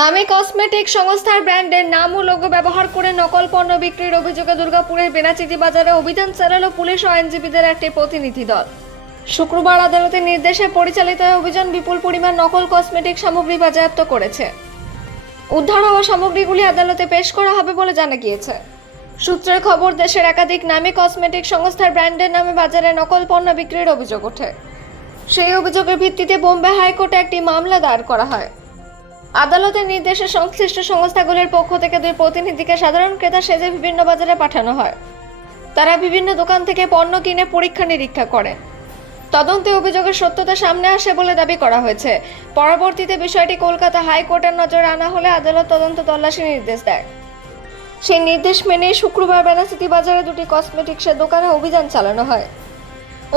নামী কসমেটিক সংস্থার ব্র্যান্ডের নাম ও লোগো ব্যবহার করে নকল পণ্য বিক্রির অভিযোগে দুর্গাপুরের বেনাচিতি বাজারে অভিযান চালালো পুলিশ ও আইনজীবীদের একটি প্রতিনিধি দল। শুক্রবার আদালতের নির্দেশে পরিচালিত অভিযান বিপুল পরিমাণ নকল কসমেটিক সামগ্রী বাজেয়াপ্ত করেছে। উদ্ধার হওয়া সামগ্রীগুলি আদালতে পেশ করা হবে বলে জানা গিয়েছে। সূত্রের খবর, দেশের একাধিক নামী কসমেটিক সংস্থার ব্র্যান্ডের নামে বাজারে নকল পণ্য বিক্রির অভিযোগ ওঠে। সেই অভিযোগের ভিত্তিতে বোম্বে হাইকোর্টে একটি মামলা দায়ের করা হয়। আদালতের নির্দেশে সংশ্লিষ্ট সংস্থাগুলির পক্ষ থেকে দুই প্রতিনিধিকে সাধারণ ক্রেতা সেজে বিভিন্ন বাজারে পাঠানো হয়। তারা বিভিন্ন দোকান থেকে পণ্য কিনে পরীক্ষা নিরীক্ষা করেন। তদন্তে অভিযোগের সত্যতা সামনে আসে বলে দাবি করা হয়েছে। পরবর্তীতে বিষয়টি কলকাতা হাইকোর্টের নজরে আনা হলে আদালত তদন্ত তল্লাশির নির্দেশ দেয়। সেই নির্দেশ মেনে শুক্রবার বেনাচিতি বাজারে দুটি কসমেটিক্সের দোকানে অভিযান চালানো হয়।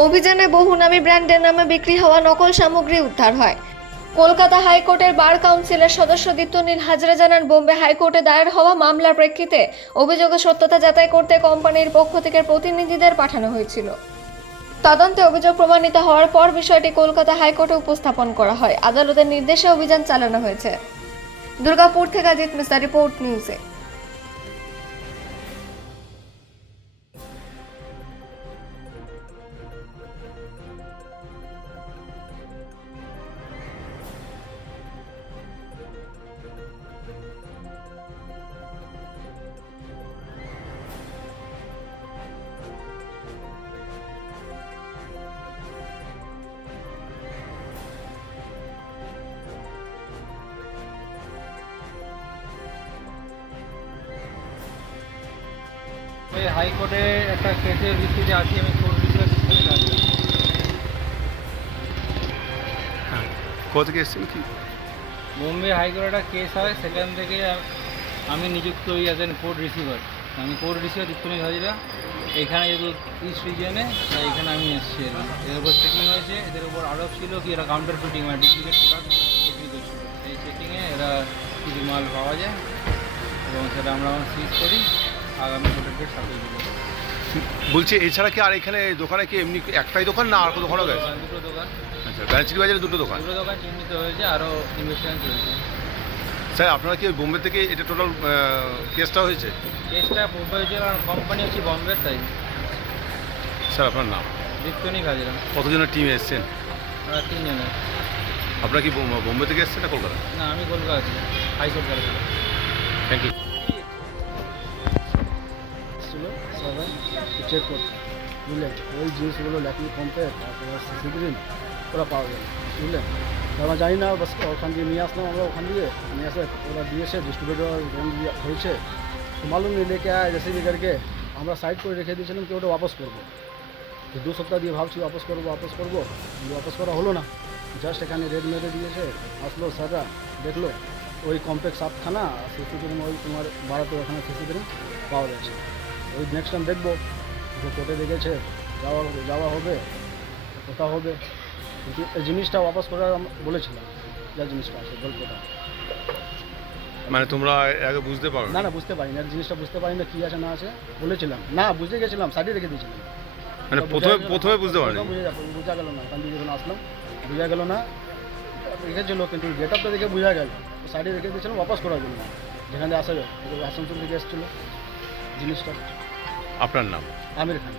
অভিযানে বহু নামী ব্র্যান্ডের নামে বিক্রি হওয়া নকল সামগ্রী উদ্ধার হয়। কলকাতা হাইকোর্টের বার কাউন্সিলের সদস্য দীপ্তনীল হাজরা জানান, বোম্বে হাইকোর্টে দায়ের হওয়া মামলার প্রেক্ষিতে অভিযোগের সত্যতা যাচাই করতে কোম্পানির পক্ষ থেকে প্রতিনিধিদের পাঠানো হয়েছিল। তদন্তে অভিযোগ প্রমাণিত হওয়ার পর বিষয়টি কলকাতা হাইকোর্টে উপস্থাপন করা হয়। আদালতের নির্দেশে অভিযান চালানো হয়েছে। দুর্গাপুর থেকে অজিত মিশ্রা, রিপোর্ট নিউজে। হাইকোর্টে একটা কেসের ভিত্তিতে আছি, আমি কোর্ট বিষয়ে কোথা থেকে এসেছেন কি? বোম্বে হাইকোর্টে একটা কেস হয়, সেখান থেকে আমি নিযুক্ত হই অ্যাজ এন কোর্ট রিসিভার। আমি কোর্ট রিসিভার দীপ্তনীল হাজরা। এখানে যেহেতু ইস্ট রিজিয়নে, তাই এখানে আমি এসেছি। এর উপর চেকিং হয়েছে, এদের উপর আরোপ ছিল কি এরা কাউন্টার ফিটিং মানে ডুপ্লিকেট প্রোডাক্ট বিক্রি করছিল। এই চেকিংয়ে এরা কিছু মাল পাওয়া যায় এবং সেটা আমরা সিজ করি। আগামী কোর্টের ডেট 7 জুলাই। বলছি, এছাড়া কি আর এখানে দোকানে কি এমনি একটাই দোকান না আর কোনো দোকানও গেছে? দুটো দোকান। আচ্ছা, বেনাচিতি বাজারে দুটো দোকান চিহ্নিত হয়েছে, আরও ইনভেস্টিগেশন চলছে। স্যার, আপনারা কি বোম্বে থেকে এটা টোটাল কেসটা হয়েছে? কেসটা বোম্বে হয়েছে, কারণ কোম্পানি হচ্ছে বম্বে, তাই। স্যার, আপনার নাম? দীপ্তনীল হাজরা। কতজনের টিমে এসেছেন? আমরা 3 জনের। আপনারা কি বোম্বে থেকে এসেছেন না কলকাতা? না, আমি কলকাতা থেকে, হাইকোর্ট কলকাতা। Thank you. ছিল সবাই চেক করছে, বুঝলেন? ওই জিনিসগুলো ল্যাকমি কম্পেয়ার তারপর সিসি গ্রিন ওরা পাওয়া গেল, বুঝলেন? আমরা জানি না, বাস ওখান দিয়ে নিয়ে আসলাম। আমরা ওখান দিয়ে নিয়ে আসে ওরা দিয়েছে, ডিস্ট্রিবিউটার হয়েছে, মালুম নেই লেকে আয় জেসে भी करके আমরা সাইড করে রেখে দিয়েছিলাম কি ওটা ওয়াপস করবো। তো 2 সপ্তাহ দিয়ে ভাবছি ওয়াপস করবো কিন্তু ওয়াপস করা হলো না। জাস্ট এখানে রেড মেরে দিয়েছে, আসলো স্যাররা দেখলো ওই কমপ্লেক্স 7 থানা সিসি গ্রিন ওই তোমার 12-13 সিসি গ্রিন পাওয়া গেছে। ওই নেক্সট টাইম দেখবো যে কোর্টে দেখেছে যাওয়া হবে, কোথা হবে। কিন্তু এই জিনিসটা ওয়াপস করার বলেছিলাম, যা জিনিসটা আছে গল্পটা। মানে তোমরা আগে বুঝতে পারো না বুঝতে পারি না, জিনিসটা বুঝতে পারি না কী আছে না আছে। বলেছিলাম না, বুঝে গেছিলাম, সাইডে রেখে দিয়েছিলাম। মানে প্রথমে বুঝতে পারি বোঝা গেল না, ওখান দিয়ে যখন আসলাম বোঝা গেল না। রেখেছিল কিন্তু গেট আপটা দেখে বোঝা গেল, সাইডে রেখে দিয়েছিলাম ওয়াপস করার জন্য। যেখানে আসা যায় আসানসোল থেকে এসেছিলো জিনিসটা। আপনার নাম? আমির খান।